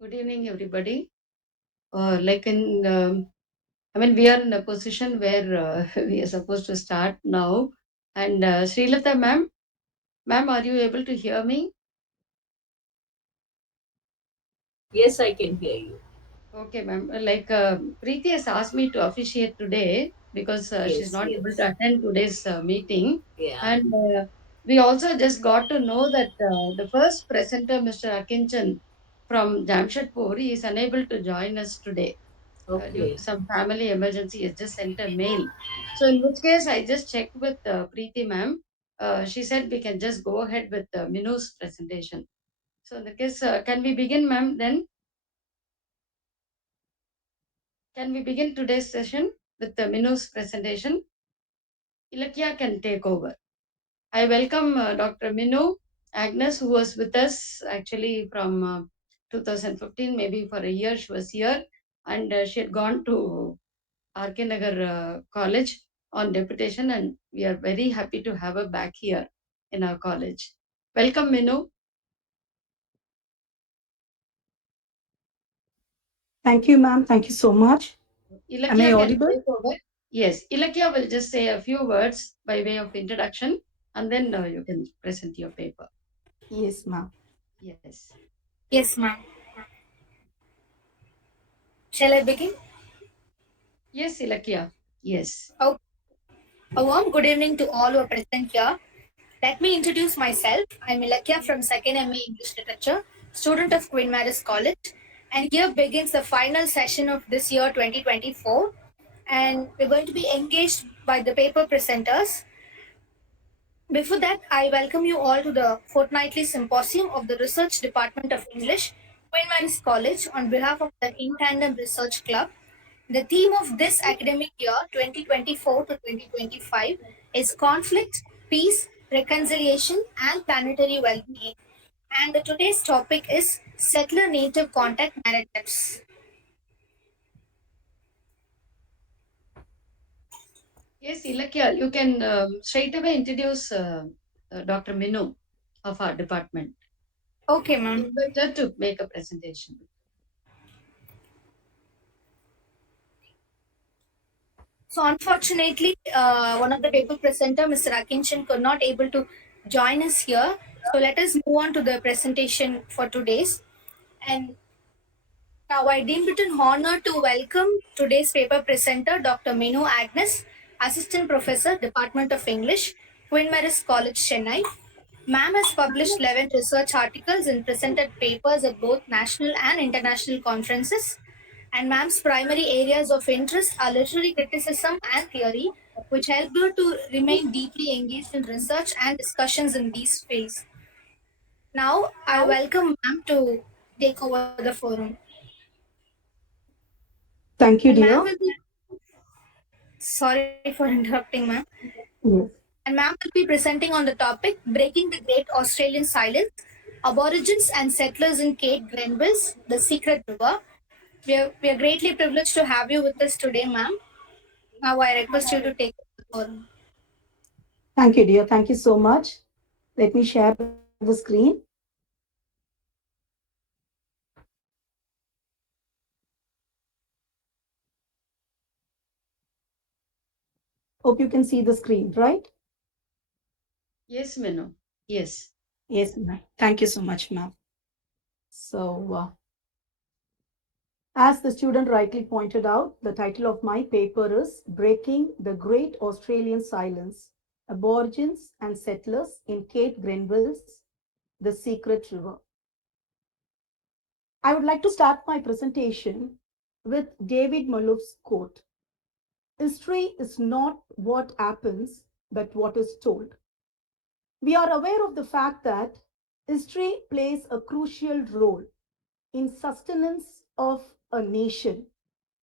Good evening, everybody. Like in, I mean, we are in a position where we are supposed to start now. And Srilata, ma'am, are you able to hear me? Yes, I can hear you. Okay, ma'am. Like Preeti has asked me to officiate today because she's Yes, not able yes. to attend today's meeting. Yeah. And we also just got to know that the first presenter, Mr. Akinchan from Jamshedpur, is unable to join us today. Due to Okay. some family emergency, has just sent a mail. So in which case, I just checked with Preeti ma'am. She said we can just go ahead with Minu's presentation. So in the case, can we begin, ma'am? Then can we begin today's session with Minu's presentation? Ilakya can take over. I welcome Dr. Minu Agnus, who was with us actually from 2015, maybe for a year she was here, and she had gone to RK Nagar College on deputation, and we are very happy to have her back here in our college. Welcome, Minu. Thank you, ma'am. Thank you so much. Am I Ilakya can audible? take over. Yes, Ilakya will just say a few words by way of introduction, and then you can present your paper. Yes, ma'am. Yes. Yes, ma'am. Shall I begin? Yes, Ilakya. Yes. Oh, a warm good evening to all who are present here. Let me introduce myself. I'm Ilakya from 2nd MA English Literature, student of Queen Mary's College. And here begins the final session of this year 2024. And we're going to be engaged by the paper presenters. Before that, I welcome you all to the fortnightly symposium of the Research Department of English, Queen Mary's College, on behalf of the In Tandem Research Club. The theme of this academic year, 2024 to 2025, is conflict, peace, reconciliation, and planetary well-being. And today's topic is settler-native contact narratives. Yes, Ilakya, you can straight away introduce Dr. Minu of our department. Okay, We ma'am. invite her to make a presentation. So unfortunately, one of the paper presenter, Mr. Akinchan, could not able to join us here. So let us move on to the presentation for today's. And now I deem it an honor to welcome today's paper presenter, Dr. Minu Agnus, Assistant Professor, Department of English, Queen Mary's College, Chennai. Ma'am has published 11 research articles and presented papers at both national and international conferences. And ma'am's primary areas of interest are literary criticism and theory, which helped her to remain deeply engaged in research and discussions in these fields. Now, I welcome ma'am to take over the forum. Thank you, And ma'am dear. will be, sorry for interrupting, ma'am. Yes. And ma'am will be presenting on the topic Breaking the Great Australian Silence, Aborigines and Settlers in Cape Grenville's The Secret River. We are greatly privileged to have you with us today, ma'am. Now I request you to take the forum. Thank you, dear. Thank you so much. Let me share the screen. Hope you can see the screen, right? Yes, Minu. Yes. Yes, ma'am. Thank you so much, ma'am. So, as the student rightly pointed out, the title of my paper is Breaking the Great Australian Silence, Aborigines and Settlers in Cape Grenville's The Secret River. I would like to start my presentation with David Malouf's quote: History is not what happens, but what is told. We are aware of the fact that history plays a crucial role in sustenance of a nation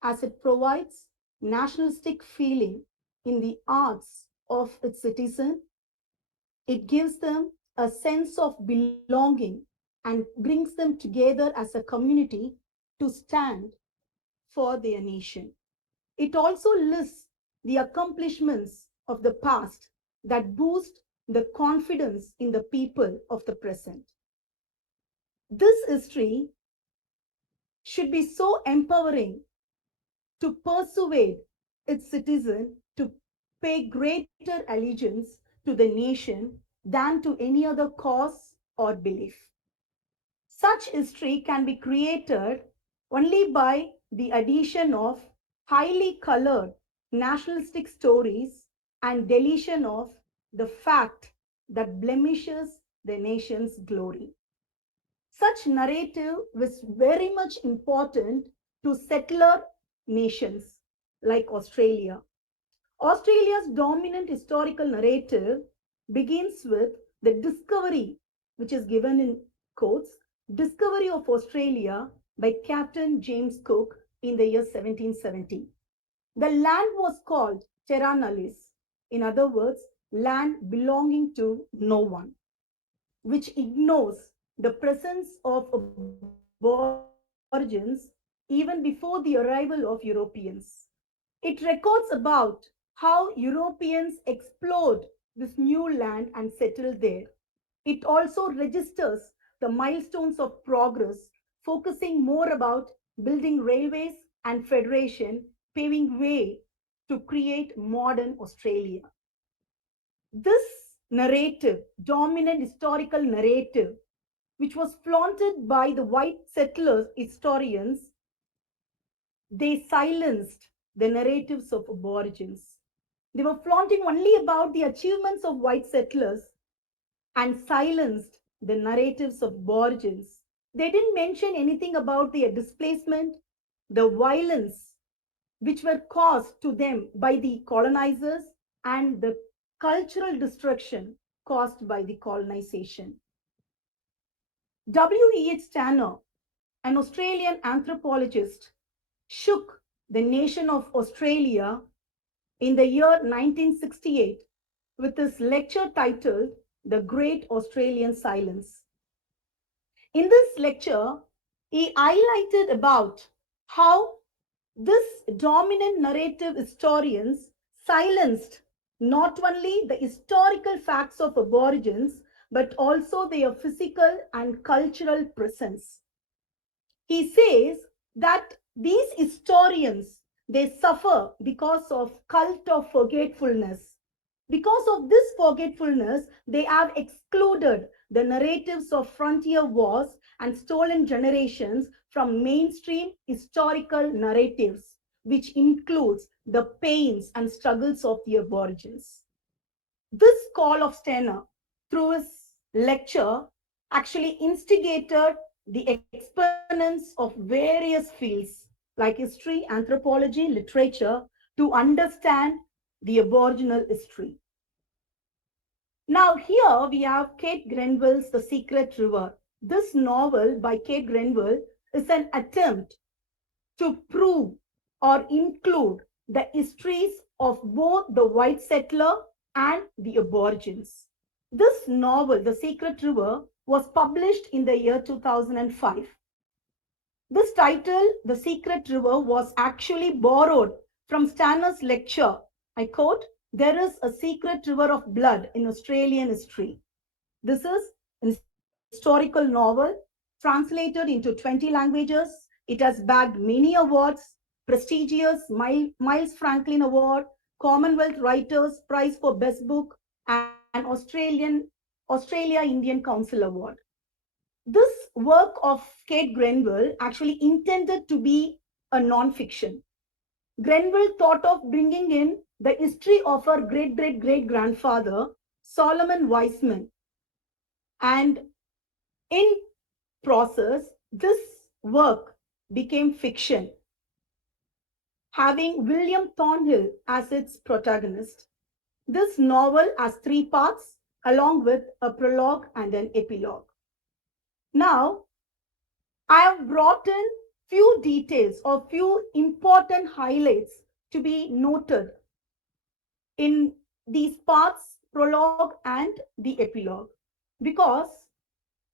as it provides nationalistic feeling in the hearts of its citizens. It gives them a sense of belonging and brings them together as a community to stand for their nation. It also lists the accomplishments of the past that boost the confidence in the people of the present. This history should be so empowering to persuade its citizen to pay greater allegiance to the nation than to any other cause or belief. Such history can be created only by the addition of highly colored nationalistic stories and deletion of the fact that blemishes the nation's glory. Such narrative was very much important to settler nations like Australia. Australia's dominant historical narrative begins with the discovery, which is given in quotes, discovery of Australia by Captain James Cook in the year 1770. The land was called Terra Nullius, in other words, land belonging to no one, which ignores the presence of aborigines even before the arrival of Europeans. It records about how Europeans explored this new land and settled there. It also registers the milestones of progress, focusing more about building railways and federation, paving way to create modern Australia. This narrative, dominant historical narrative, which was flaunted by the white settlers historians, they silenced the narratives of aborigines. They were flaunting only about the achievements of white settlers and silenced the narratives of aborigines. They didn't mention anything about their displacement, the violence which were caused to them by the colonizers, and the cultural destruction caused by the colonization. W.E.H. Tanner, an Australian anthropologist, shook the nation of Australia in the year 1968 with his lecture titled The Great Australian Silence. In this lecture, he highlighted about how this dominant narrative historians silenced not only the historical facts of aborigines but also their physical and cultural presence. He says that these historians they suffer because of cult of forgetfulness. Because of this forgetfulness, they have excluded the narratives of frontier wars and stolen generations from mainstream historical narratives, which includes the pains and struggles of the aborigines. This call of Steiner, through his lecture, actually instigated the exponents of various fields like history, anthropology, literature to understand the Aboriginal history. Now, here we have Kate Grenville's The Secret River. This novel by Kate Grenville is an attempt to prove or include the histories of both the white settler and the Aborigines. This novel, The Secret River, was published in the year 2005. This title, The Secret River, was actually borrowed from Stanner's lecture. I quote, "There is a secret river of blood in Australian history." This is an historical novel translated into 20 languages. It has bagged many awards, prestigious Miles Franklin Award, Commonwealth Writers Prize for Best Book, and Australia Indian Council Award. This work of Kate Grenville actually intended to be a non-fiction. Grenville thought of bringing in the history of her great great great grandfather, Solomon Weissman. And in process, this work became fiction, having William Thornhill as its protagonist. This novel has three parts, along with a prologue and an epilogue. Now, I have brought in few details or few important highlights to be noted in these parts, prologue and the epilogue, because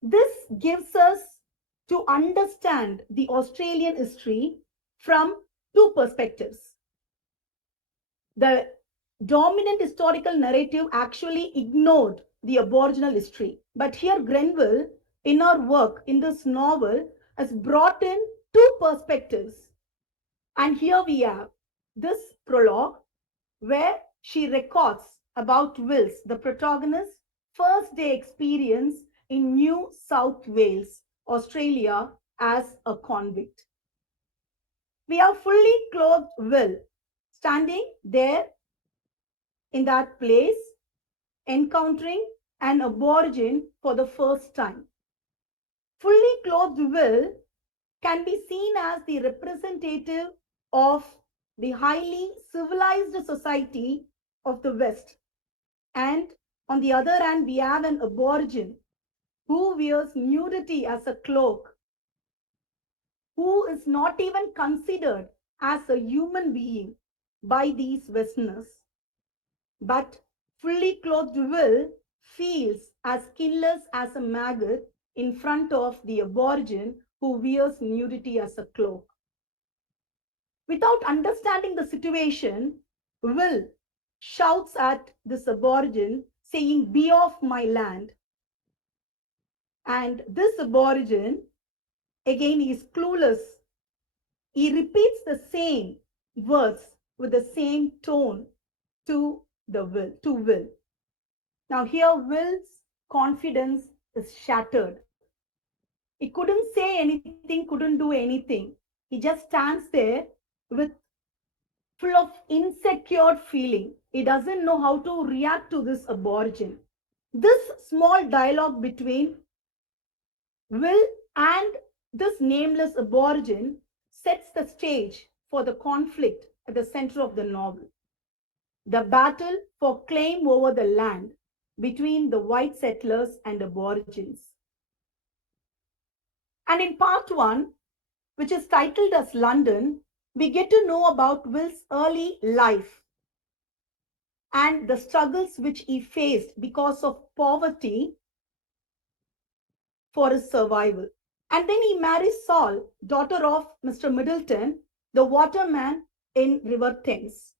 this gives us to understand the Australian history from two perspectives. The dominant historical narrative actually ignored the Aboriginal history. But here, Grenville, in her work in this novel, has brought in two perspectives. And here we have this prologue where she records about Will's, the protagonist's, first day experience in New South Wales, Australia, as a convict. We have fully clothed Will standing there in that place, encountering an aborigine for the first time. Fully clothed Will can be seen as the representative of the highly civilized society of the West. And on the other hand, we have an aborigine who wears nudity as a cloak, who is not even considered as a human being by these Westerners. But fully clothed Will feels as skinless as a maggot in front of the aborigine who wears nudity as a cloak. Without understanding the situation, Will shouts at this aborigine, saying, "Be off my land." And this aborigine, again, is clueless. He repeats the same words with the same tone to Will. Now here Will's confidence is shattered. He couldn't say anything, couldn't do anything. He just stands there with full of insecure feeling. He doesn't know how to react to this aborigine. This small dialogue between Will and this nameless aborigine sets the stage for the conflict at the center of the novel. The battle for claim over the land between the white settlers and aborigines. And in part one, which is titled as London, we get to know about Will's early life and the struggles which he faced because of poverty for his survival. And then he marries Saul, daughter of Mr. Middleton, the waterman in River Thames.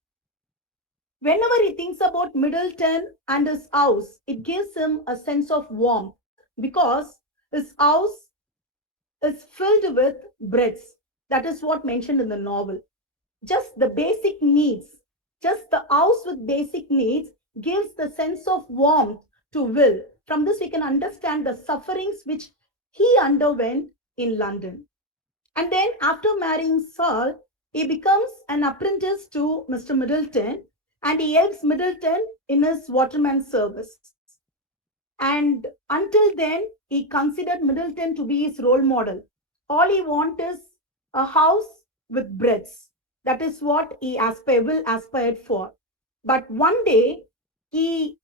Whenever he thinks about Middleton and his house, it gives him a sense of warmth because his house is filled with breads. That is what mentioned in the novel. Just the basic needs, just the house with basic needs gives the sense of warmth to Will. From this, we can understand the sufferings which he underwent in London. And then, after marrying Saul, he becomes an apprentice to Mr. Middleton and he helps Middleton in his waterman service. And until then, he considered Middleton to be his role model. All he wants is a house with breads. That is what Will aspired for. But one day, he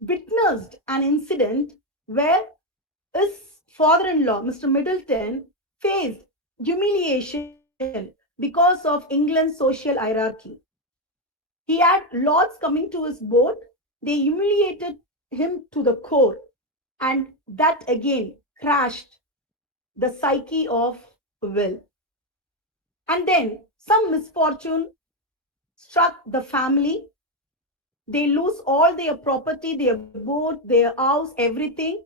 witnessed an incident where his father-in-law, Mr. Middleton, faced humiliation because of England's social hierarchy. He had lords coming to his boat. They humiliated him to the core. And that again crashed the psyche of Will. And then some misfortune struck the family. They lose all their property, their boat, their house, everything.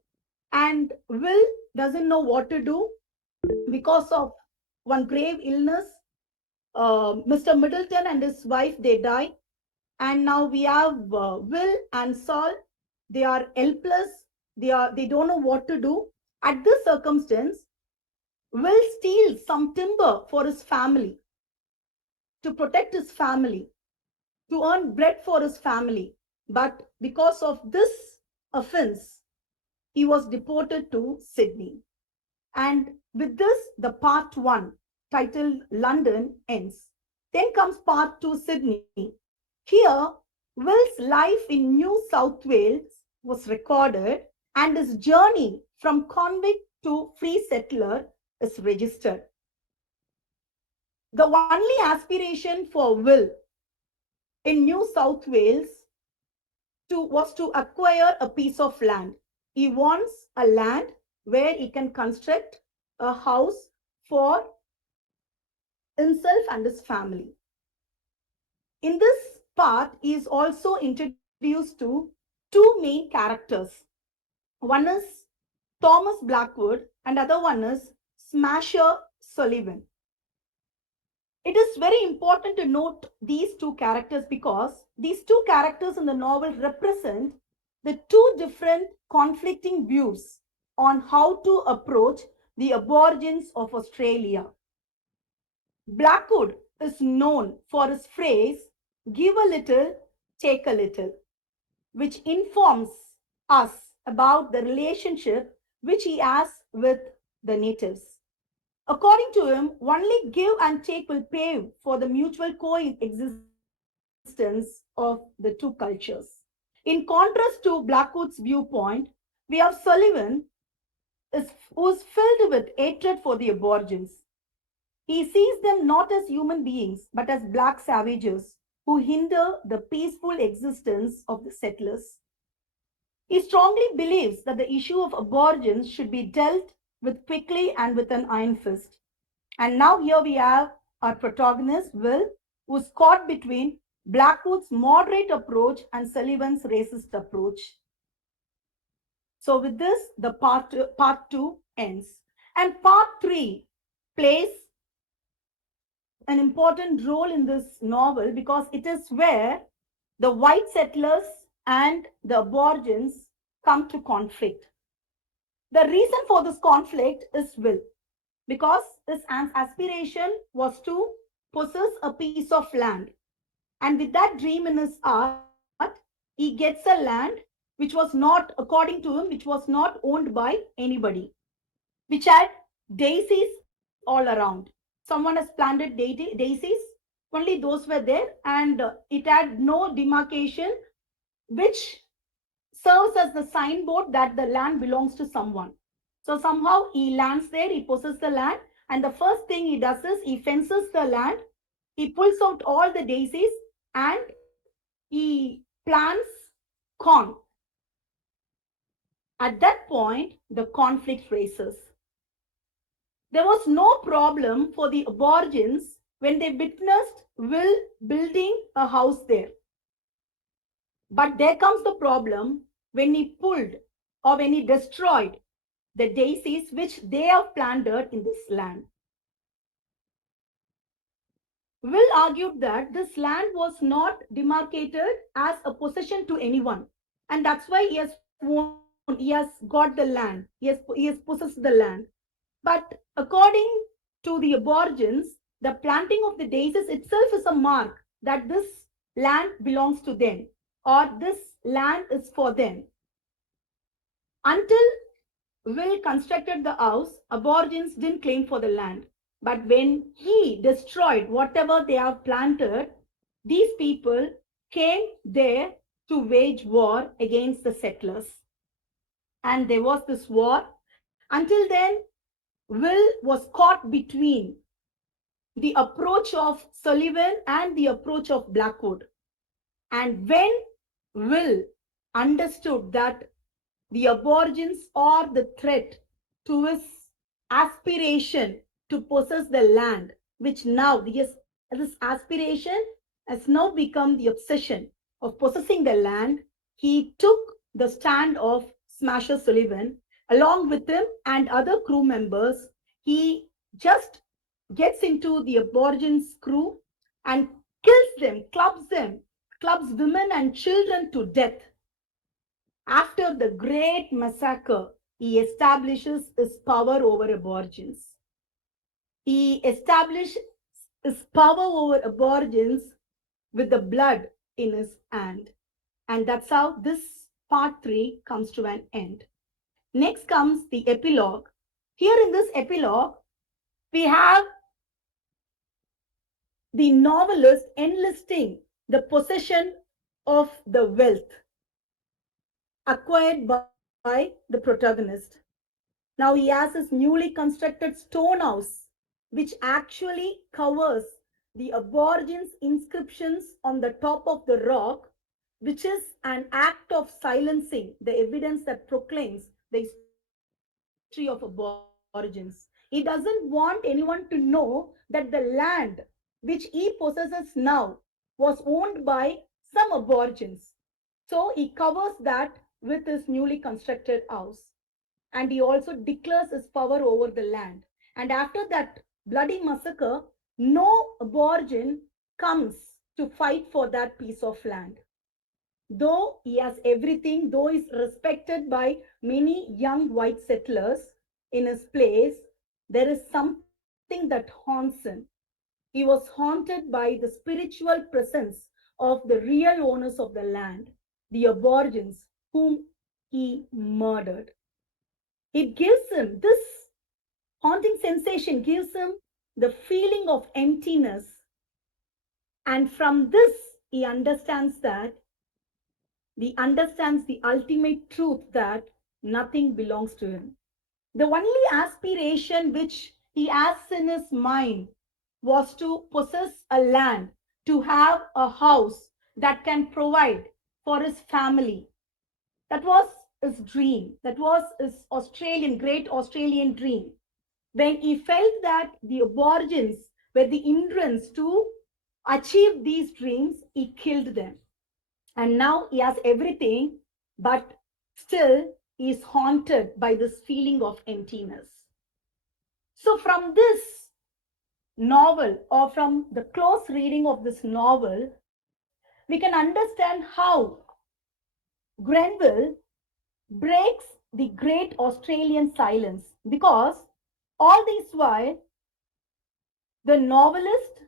And Will doesn't know what to do because of one grave illness. Mr. Middleton and his wife, they die. And now we have Will and Saul. They are helpless. They don't know what to do. At this circumstance, Will steals some timber for his family to protect his family, to earn bread for his family. But because of this offense, he was deported to Sydney. And with this, the part one, titled London, ends. Then comes part two, Sydney. Here, Will's life in New South Wales was recorded and his journey from convict to free settler is registered. The only aspiration for Will in New South Wales was to acquire a piece of land. He wants a land where he can construct a house for himself and his family. In this part, he is also introduced to two main characters. One is Thomas Blackwood and other one is Smasher Sullivan. It is very important to note these two characters because these two characters in the novel represent the two different conflicting views on how to approach the Aborigines of Australia. Blackwood is known for his phrase, give a little, take a little, which informs us about the relationship which he has with the natives. According to him, only give and take will pave for the mutual coexistence of the two cultures. In contrast to Blackwood's viewpoint, we have Sullivan who is filled with hatred for the Aborigines. He sees them not as human beings but as black savages who hinder the peaceful existence of the settlers. He strongly believes that the issue of aborigines should be dealt with quickly and with an iron fist. And now here we have our protagonist, Will, who's caught between Blackwood's moderate approach and Sullivan's racist approach. So with this, the part two ends. And part three plays an important role in this novel because it is where the white settlers and the aborigines come to conflict. The reason for this conflict is Will, because his aspiration was to possess a piece of land. And with that dream in his heart, he gets a land which was not, according to him, which was not owned by anybody, which had daisies all around. Someone has planted daisies, only those were there, and it had no demarcation, which serves as the signboard that the land belongs to someone. So somehow he lands there, he possesses the land, and the first thing he does is he fences the land, he pulls out all the daisies, and he plants corn. At that point, the conflict races. There was no problem for the Aborigines when they witnessed Will building a house there. But there comes the problem when he pulled or when he destroyed the daisies which they have planted in this land. Will argued that this land was not demarcated as a possession to anyone. And that's why he has won, he has got the land, he has possessed the land. But according to the Aborigines, the planting of the daisies itself is a mark that this land belongs to them or this land is for them. Until Will constructed the house, Aborigines didn't claim for the land. But when he destroyed whatever they have planted, these people came there to wage war against the settlers. And there was this war. Until then, Will was caught between the approach of Sullivan and the approach of Blackwood. And when Will understood that the Aborigines are the threat to his aspiration to possess the land, which now this aspiration has now become the obsession of possessing the land. He took the stand of Smasher Sullivan along with him and other crew members. He just gets into the Aborigines crew and them, clubs women and children to death. After the great massacre, he establishes his power over Aborigines. He established his power over Aborigines with the blood in his hand. And that's how this part 3 comes to an end. Next comes the epilogue. Here in this epilogue, we have the novelist enlisting the possession of the wealth acquired by the protagonist. Now he has his newly constructed stone house, which actually covers the Aborigines' inscriptions on the top of the rock, which is an act of silencing the evidence that proclaims the history of Aborigines. He doesn't want anyone to know that the land which he possesses now was owned by some Aborigines. So he covers that with his newly constructed house. And he also declares his power over the land. And after that bloody massacre, no aborigine comes to fight for that piece of land. Though he has everything, though he's respected by many young white settlers in his place, there is something that haunts him. He was haunted by the spiritual presence of the real owners of the land, the Aborigines, whom he murdered. It gives him this haunting sensation, gives him the feeling of emptiness. And from this, he understands that he understands the ultimate truth that nothing belongs to him. The only aspiration which he has in his mind was to possess a land, to have a house that can provide for his family. That was his dream. That was his great Australian dream. When he felt that the Aborigines were the hindrance to achieve these dreams, he killed them. And now he has everything, but still he is haunted by this feeling of emptiness. So, from this novel, or from the close reading of this novel, we can understand how Grenville breaks the great Australian silence, because all this while the novelist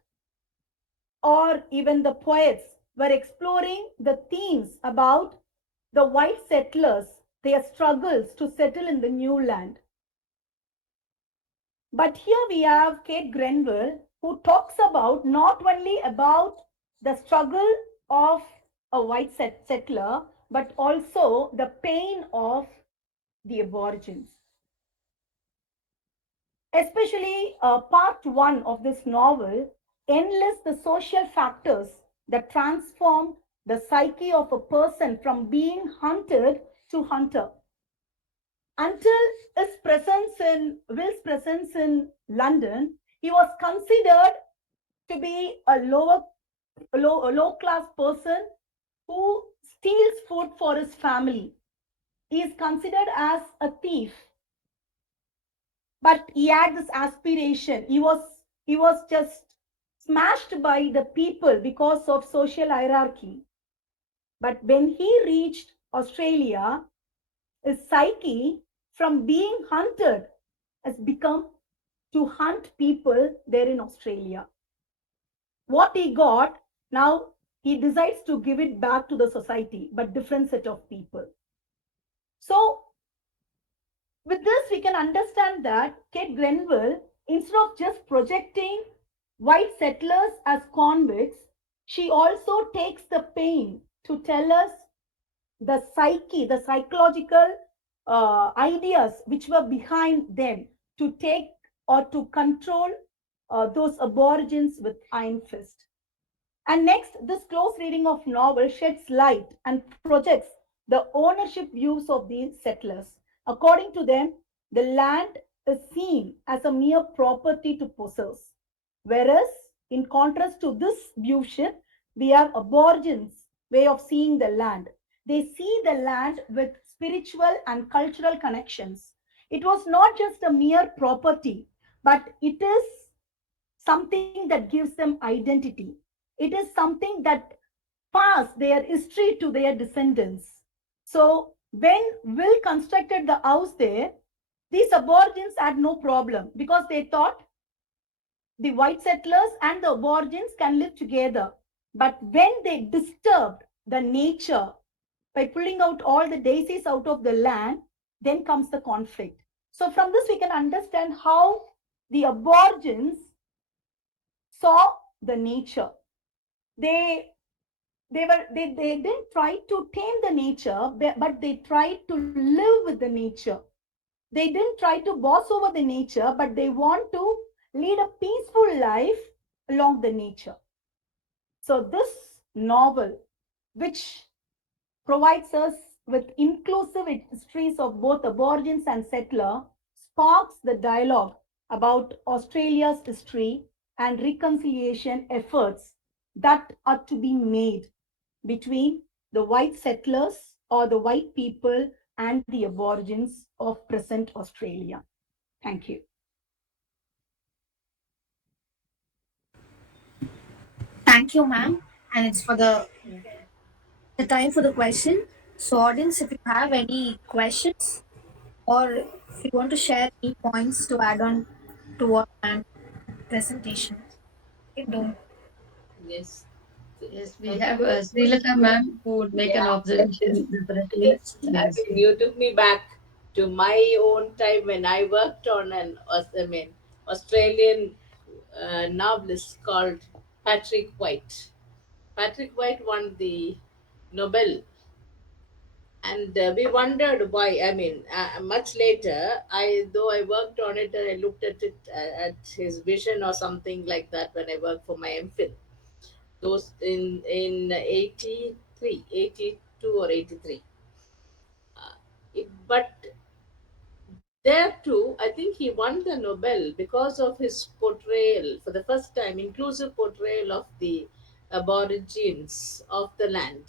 or even the poets were exploring the themes about the white settlers, their struggles to settle in the new land. But here we have Kate Grenville, who talks about not only about the struggle of a white settler, but also the pain of the Aborigines. Especially part one of this novel enlists the social factors that transform the psyche of a person from being hunted to hunter. Until Will's presence in London, he was considered to be a low class person who steals food for his family. He is considered as a thief, but he had this aspiration. He was just smashed by the people because of social hierarchy. But when he reached Australia, his psyche from being hunted has become to hunt people there in Australia. What he got, now he decides to give it back to the society, but different set of people. So with this, we can understand that Kate Grenville, instead of just projecting white settlers as convicts, she also takes the pain to tell us the psyche, the psychological ideas which were behind them to take or to control those aborigines with iron fist. And next, this close reading of novel sheds light and projects the ownership views of these settlers. According to them, the land is seen as a mere property to possess. Whereas, in contrast to this viewship, we have Aborigines' way of seeing the land. They see the land with spiritual and cultural connections. It was not just a mere property, but it is something that gives them identity. It is something that pass their history to their descendants. So when Will constructed the house there, these Aborigines had no problem because they thought the white settlers and the Aborigines can live together. But when they disturbed the nature by pulling out all the daisies out of the land, then comes the conflict. So from this we can understand how the Aborigines saw the nature. They they didn't try to tame the nature, but they tried to live with the nature. They didn't try to boss over the nature, but they want to lead a peaceful life along the nature. So this novel, which provides us with inclusive histories of both Aborigines and settler, sparks the dialogue about Australia's history and reconciliation efforts that are to be made between the white settlers or the white people and the Aborigines of present Australia. Thank you. Thank you, ma'am. And it's for the time for the question. So, audience, if you have any questions or if you want to share any points to add on to what ma'am presentation, you can do. Yes. Yes, we Thank have you. Srilata ma'am who would make an Yeah, observation separately. yes. I Yes. mean, you took me back to my own time when I worked on Australian novelist called Patrick White. Patrick White won the Nobel, and we wondered why. I mean, much later, I worked on it and I looked at it at his vision or something like that when I worked for my MPhil. Those in 83, 82 or 83. But there too, I think he won the Nobel because of his portrayal, for the first time, inclusive portrayal of the Aborigines of the land.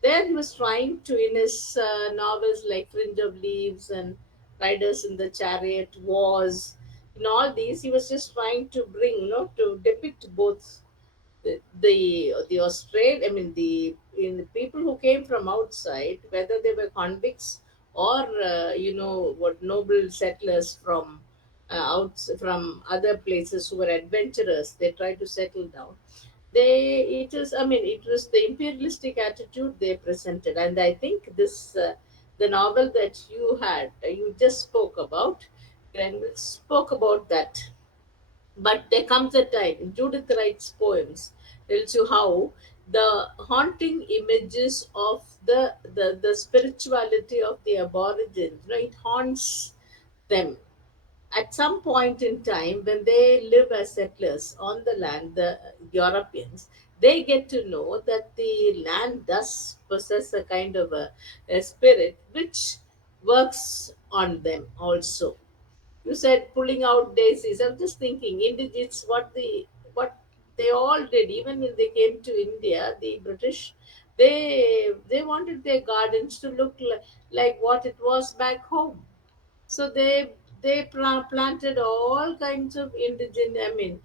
There he was trying to, in his novels like Fringe of Leaves and Riders in the Chariot, Wars, in all these, he was just trying to bring, to depict both the Australian, I mean the people who came from outside, whether they were convicts or what noble settlers from out from other places who were adventurers, they tried to settle down. It was the imperialistic attitude they presented, and I think this the novel that you just spoke about, Grenville spoke about that. But there comes a time, Judith writes poems, tells you how the haunting images of the spirituality of the Aborigines, it haunts them. At some point in time, when they live as settlers on the land, the Europeans, they get to know that the land does possess a kind of a spirit which works on them also. You said pulling out daisies. I'm just thinking, indigenous, what they all did, even when they came to India, the British, they wanted their gardens to look like what it was back home. So they planted all kinds of indigenous.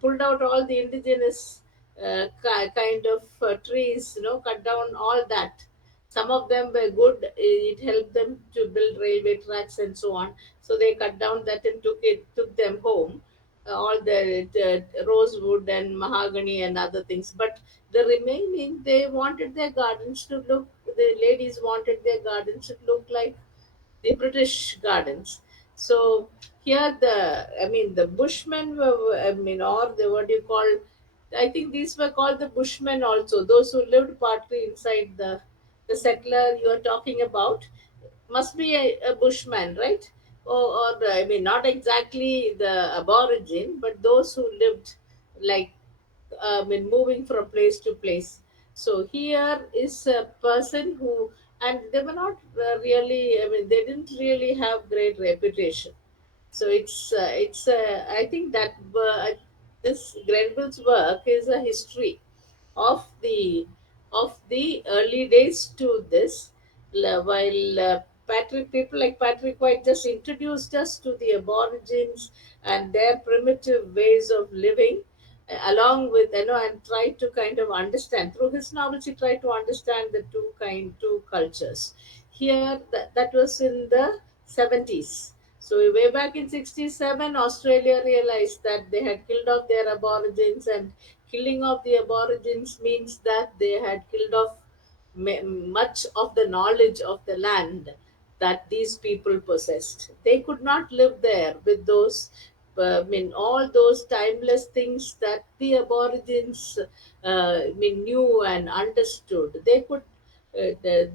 Pulled out all the indigenous kind of trees. Cut down all that. Some of them were good. It helped them to build railway tracks and so on. So they cut down that and took them home. All the rosewood and mahogany and other things. But the remaining, they wanted their gardens to look. The ladies wanted their gardens to look like the British gardens. So here the Bushmen were, or the what do you call? I think these were called the Bushmen also. Those who lived partly inside the settler you are talking about must be a Bushman, right? Or not exactly the Aborigine, but those who lived like moving from place to place. So here is a person who, and they were not really, they didn't really have great reputation. So I think that this Grenville's work is a history of the early days to this. While Patrick, people like Patrick White just introduced us to the Aborigines and their primitive ways of living, along with and try to kind of understand through his novels. He tried to understand the two cultures. Here, that was in the 70s. So way back in 67, Australia realized that they had killed off their Aborigines, and killing of the Aborigines means that they had killed off much of the knowledge of the land that these people possessed. They could not live there with those, all those timeless things that the Aborigines, knew and understood. They could, the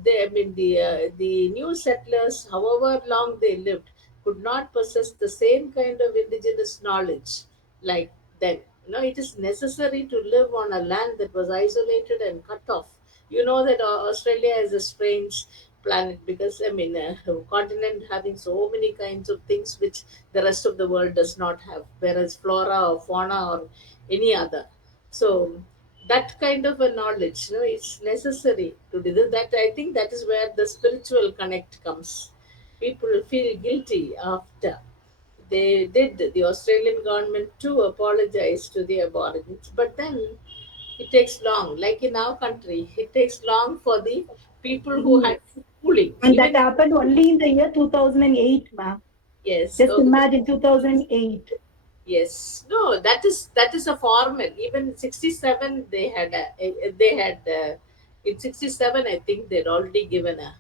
new settlers, however long they lived, could not possess the same kind of indigenous knowledge like them. It is necessary to live on a land that was isolated and cut off. You know that Australia is a strange planet because a continent having so many kinds of things which the rest of the world does not have, whereas flora or fauna or any other. So that kind of a knowledge, it's necessary to do that. I think that is where the spiritual connect comes. People feel guilty after. they did, the Australian government to apologize to the Aborigines, but then it takes long. Like in our country, it takes long for the people who had Yes. schooling. And that Even happened only in the year 2008, ma'am. yes, Just okay. imagine 2008. Yes, no, that is a formal. Even 67, they had in 67. I think they'd already given a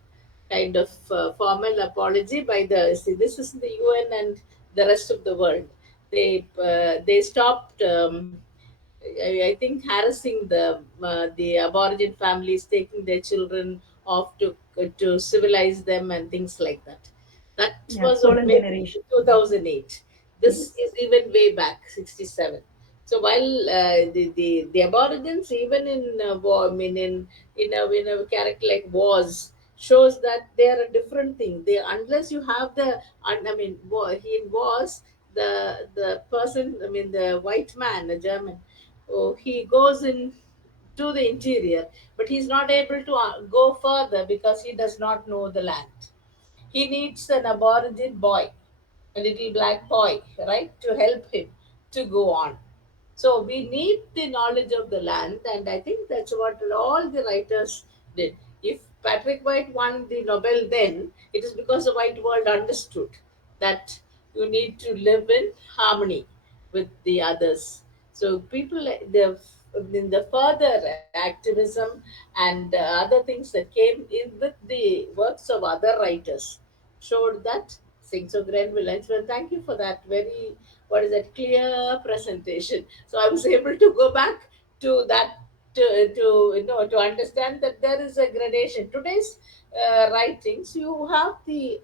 kind of formal apology by the. See, this is the UN and the rest of the world. They stopped. I think harassing the Aborigine families, taking their children off to civilize them and things like that. That Yeah, was stolen maybe generation. 2008. This Yes. is even way back 67. So while the Aborigines, even in war, I mean in a character like wars, shows that they are a different thing. They, unless you have the I mean in wars, the person, I mean the white man, the German, oh, he goes in to the interior, but he's not able to go further because he does not know the land. He needs an aborigine boy, a little black boy, right, to help him to go on. So we need the knowledge of the land, and I think that's what all the writers did. If Patrick White won the Nobel then, it is because the white world understood that you need to live in harmony with the others. So people, in the further activism and other things that came in with the works of other writers showed that things of Grenville. And so thank you for that very, what is that, clear presentation. So I was able to go back to that to understand that there is a gradation. Today's writings, you have the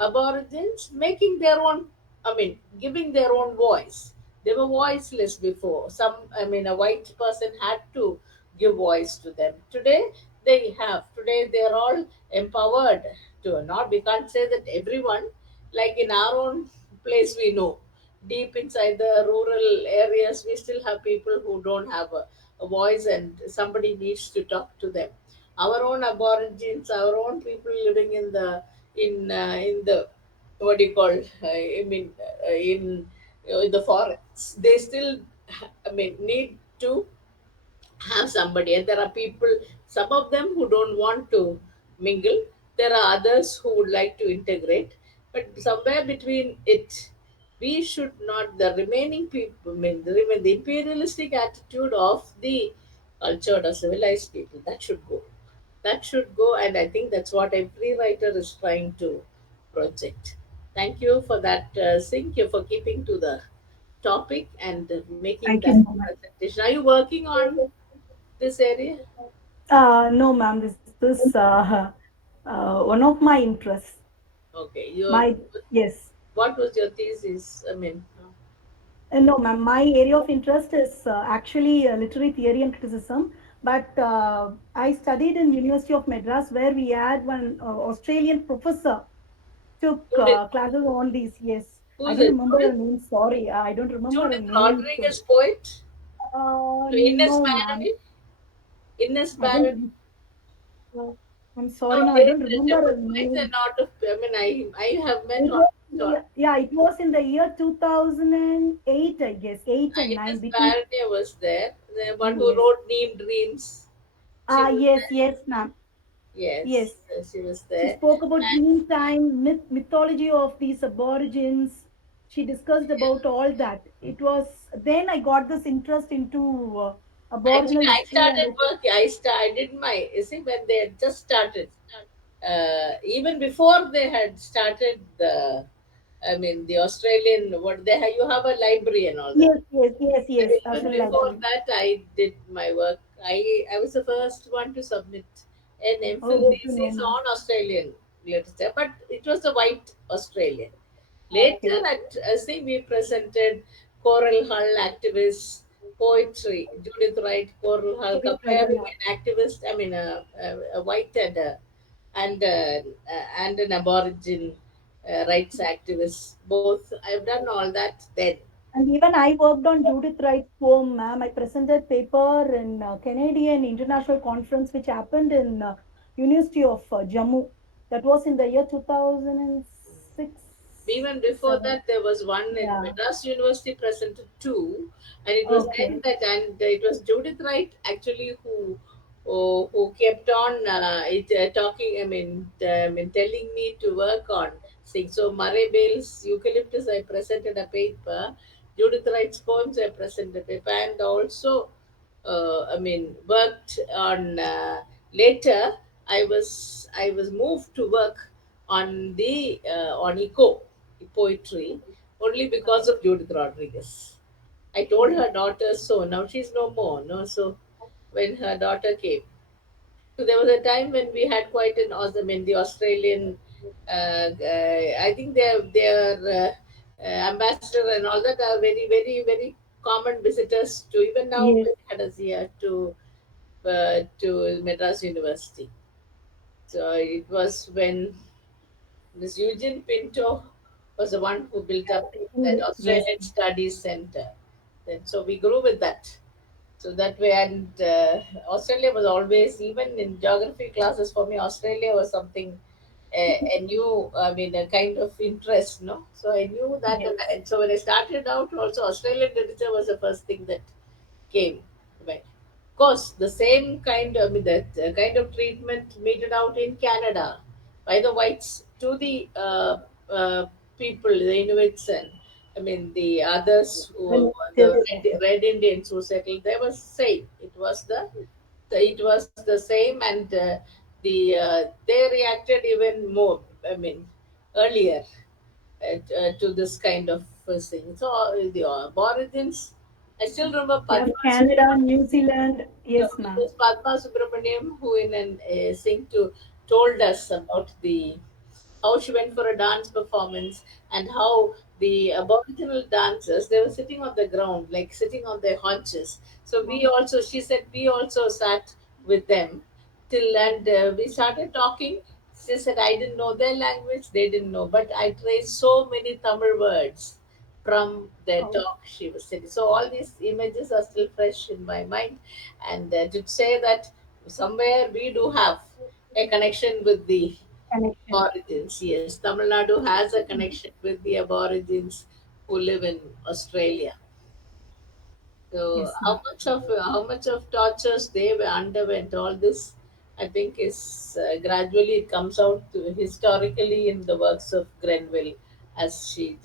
Aborigines making their own, I mean, giving their own voice. They were voiceless before. Some, I mean, a white person had to give voice to them. Today, they have. Today, they are all empowered to. Not, we can't say that everyone, like in our own place, we know. Deep inside the rural areas, we still have people who don't have a voice, and somebody needs to talk to them. Our own Aborigines, our own people living in the what do you call? I mean, in the forests, they still, I mean, need to have somebody. And there are people, some of them who don't want to mingle. There are others who would like to integrate. But somewhere between it, we should not, the remaining people, I mean, the imperialistic attitude of the cultured or civilized people, that should go. That should go. And I think that's what every writer is trying to project. Thank you for that. Thank you for keeping to the topic and making Thank you that so much. presentation. Are you working on this area? No, ma'am, this one of my interests. Okay. Your, My Yes. what was your thesis? I mean, No, ma'am. My area of interest is actually literary theory and criticism. But I studied in University of Madras, where we had one Australian professor took Judith. classes on these. Yes, I Who's don't it? remember her name. Sorry, I don't remember her Judith name. So, Rodriguez, poet. Ines no, ma'am. Barrett. Ines I don't. Barrett. I'm No, sorry, no, I there is don't a remember her different poets name. and not of. I mean, I have met It on. was, yeah, it was in the year 2008, I guess, 8 and 9 Ines between. Barrett was there. The one who Yes. wrote Neem Dreams. She was Yes, there. yes, ma'am. Yes. Yes, she was She there. spoke about dream time, mythology of these aborigines. She discussed about all that. It was then I got this interest into aboriginal Actually, I history and started it, working. I did my, you see, when they had just started, even before they had started the, I mean, the Australian, what they have, you have a library and all that. yes, yes, yes, yes, Even Australian before library. that, I did my work. I was the first one to submit an Oh, MPhil good to know, thesis ma'am. on Australian literature, but it was a white Australian. Later, Okay. at see, we presented Coral Hull activists, poetry. Judith Wright, Coral Hull, Judith Wright, comparing yeah. an activist, I mean, a white and an Aborigine rights activist. Both, I've done all that then. And even I worked on Judith Wright's poem, ma'am. I presented paper in Canadian International Conference, which happened in University of Jammu. That was in the year 2006. Even before So, that, there was one in yeah. Madras University presented two, and it was then Okay. that, and it was Judith Wright actually who kept on talking. I mean, telling me to work on things. So Murray Bale's Eucalyptus, I presented a paper. Judith Wright's poems, I presented a paper, and also, worked on later. I was moved to work on the on eco poetry only because of Judith Rodriguez. I told Okay. her daughter so. Now she's no more. No, so when her daughter came, so there was a time when we had quite an awesome in the Australian. I think their ambassador and all that are very very very common visitors to even now Yes. when they had us here to Madras University. So it was when Miss Eugene Pinto was the one who built Yeah, up that taking, yes. Australian Studies Center. Then, so we grew with that. So that way, and Australia was always, even in geography classes for me, Australia was something a new, a kind of interest, no? So I knew that, Yes. and so when I started out, also Australian literature was the first thing that came. Right. Of course, the same kind, that kind of treatment meted out in Canada by the whites to the people, the Inuits, and the others who were the Relatives. Red Indians who settled there was same. It was the same, and they reacted even more. Earlier to this kind of thing. So the Aborigines, I still remember Yeah, Padma Canada, New Zealand. Yes, ma'am. This Padma Subramaniam, who in an sing to told us about the how she went for a dance performance, and how the aboriginal dancers, they were sitting on the ground, like sitting on their haunches. So we also, she said, we also sat with them till, and we started talking. She said, I didn't know their language, they didn't know, but I traced so many Tamil words from their Oh, talk she was saying. So all these images are still fresh in my mind, and to say that somewhere we do have a connection with the connection. Aborigines. Yes, Tamil Nadu has a connection with the Aborigines who live in Australia. So Yes, ma'am. how much of tortures they were underwent, all this, I think, is gradually it comes out historically in the works of Grenville, as you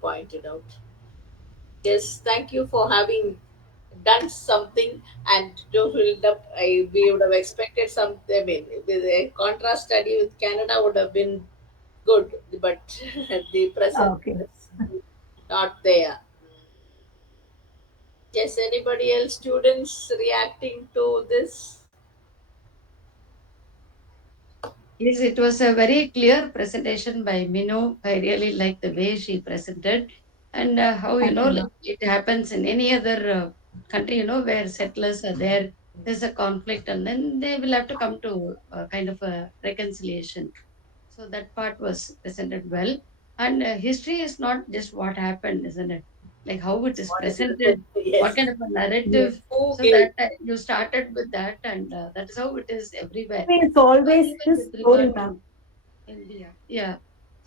pointed out. Yes, thank you for having done something and to build up. We would have expected some. The contrast study with Canada would have been good, but the present Okay. is not there. Yes, anybody else, students reacting to this? Yes, it was a very clear presentation by Minu. I really like the way she presented, and how, Thank you, ma'am. like it happens in any other country, where settlers are there, there's a conflict, and then they will have to come to kind of a reconciliation. So that part was presented well. And history is not just what happened, isn't it? Like how it is What is written? presented, what Yes. kind of a Yes. narrative. Who So gave? that you started with that, and that is how it is everywhere. It's So always even his with story, regard to ma'am. India, yeah.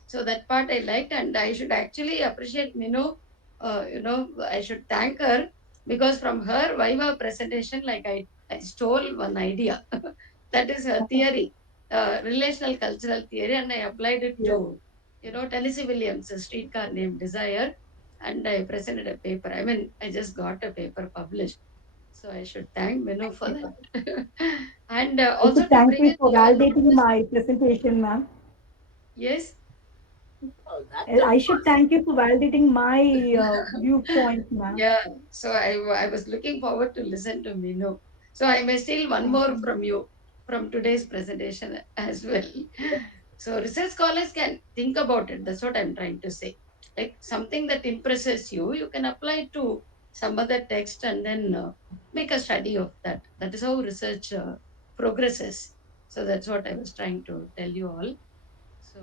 So that part I liked, and I should actually appreciate Minu. I should thank her because from her Viva presentation, like I stole one idea. That is her theory, relational cultural theory, and I applied it Yes. to, Tennessee Williams' A Streetcar Named Desire, and I presented a paper. I mean, I just got a paper published. So I should thank Minu for that. And I also should to thank bring you in for all validating this, my presentation, ma'am. yes. Oh, that of I should course. thank you for validating my viewpoint, ma'am. Yeah, so I was looking forward to listen to Minu. So I may steal one Thank more you. from you from today's presentation as well. So research scholars can think about it. That's what I'm trying to say. Like something that impresses you, you can apply to some other text and then make a study of that. That is how research progresses. So that's what I was trying to tell you all. So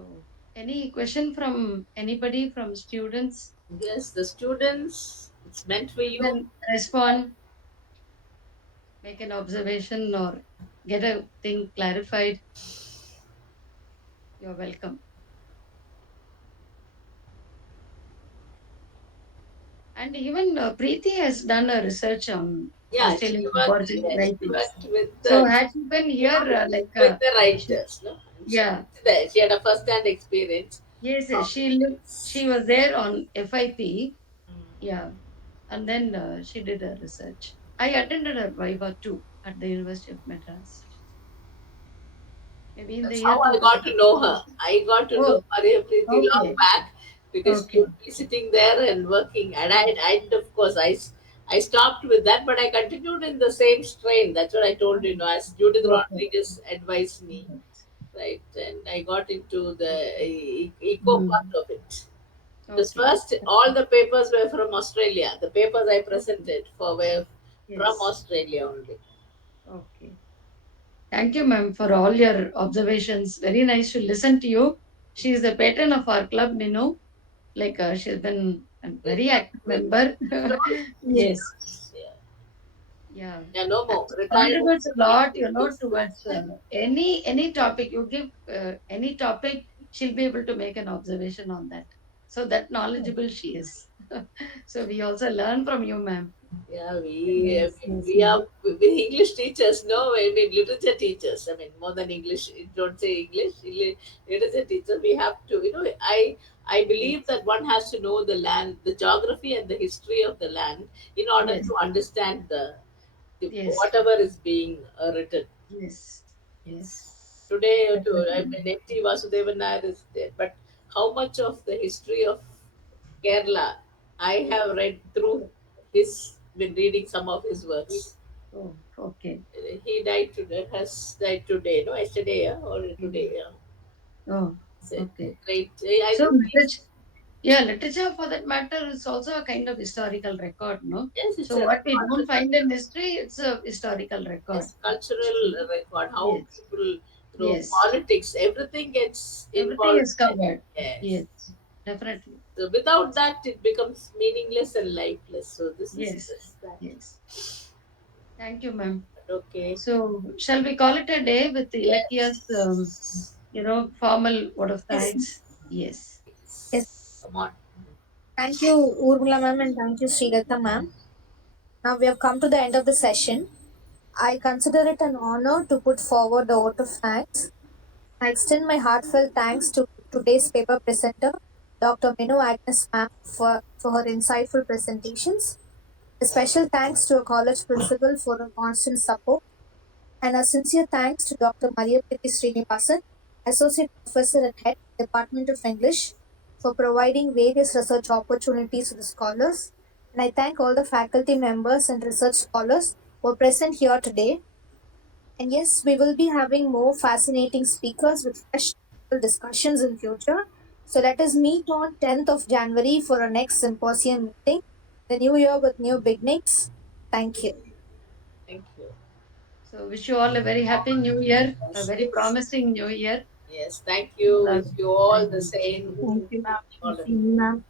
any question from anybody from students? Yes, the students, it's meant for You you. can respond, make an observation, or get a thing clarified. You're welcome. And even Preeti has done a research on Yeah, Australian Aborigine she writings. worked with So had she been you here, know, with the she, writers, no? And she yeah, went there. She had a first-hand experience yes, yes, of she this. she was there on FIP, Mm. yeah, and then she did a research. I attended her Viva too at the University of Madras, maybe in the That's year how I got to know her. 2000. I got to know Oh, Maria Preeti long okay, back because she okay, would be sitting there and working. And of course, I stopped with that, but I continued in the same strain. That's what I told you, as Judith okay, Rodriguez advised me, right? And I got into the eco part mm, of it. Because okay, first, all the papers were from Australia. The papers I presented for were from yes, Australia only. okay. Thank you, ma'am, for all your observations. Very nice to listen to you. She is the patron of our club, Minu. She's been a With, very active with member. close Yes, years. Yeah. yeah. Yeah, no And more. she Retired contributes a lot, in towards any topic you give, any topic, she'll be able to make an observation on that. So that knowledgeable she is. So we also learn from you, ma'am. Yeah, Yes, yes, we ma'am. are we English teachers, no, I mean literature teachers. I mean more than English. Don't say English. Literature teachers. We have to, I believe Yes, that one has to know the land, the geography and the history of the land in order yes, to understand the yes, whatever is being written. yes, yes, Yes. Today, I definitely. mean, N.T. Vasudevan Nair is there, but how much of the history of Kerala I have read through been reading some of his works. Oh, okay. He died today, has died today, no, yesterday, yeah, or today, Mm. yeah. Oh, It's a okay. great, I So think, literature, yeah, literature for that matter is also a kind of historical record, no? yes, it's So a what we record, don't find in history, it's a historical record. yes, cultural So, record, how yes, people, through yes, politics, everything gets everything involved is there. covered. Yes. Yes, definitely. So without that, it becomes meaningless and lifeless. So this is Yes, this that. yes. Thank you, ma'am. Okay. So shall we call it a day with the Ilakia's, Yes. formal word of Yes. thanks? Yes. Yes. Come on. Thank you, Urmila ma'am, and thank you, Srigatha ma'am. Now we have come to the end of the session. I consider it an honor to put forward the vote of thanks. I extend my heartfelt thanks to today's paper presenter, Dr. Minu Agnus ma'am, for her insightful presentations. A special thanks to our college principal for her constant support, and a sincere thanks to Dr. Maria Priti Srinivasan, Associate Professor at Head Department of English, for providing various research opportunities to the scholars. And I thank all the faculty members and research scholars who are present here today. And yes, we will be having more fascinating speakers with fresh discussions in future. So let us meet on 10th of January for our next symposium meeting. The new year with new beginnings. Thank you. Thank you. So wish you all a very happy new year, a Yes, very yes. promising new year. Yes. Thank you. Love Wish you. you all Thank the you. same. Thank you, ma'am. All of See you. you, ma'am.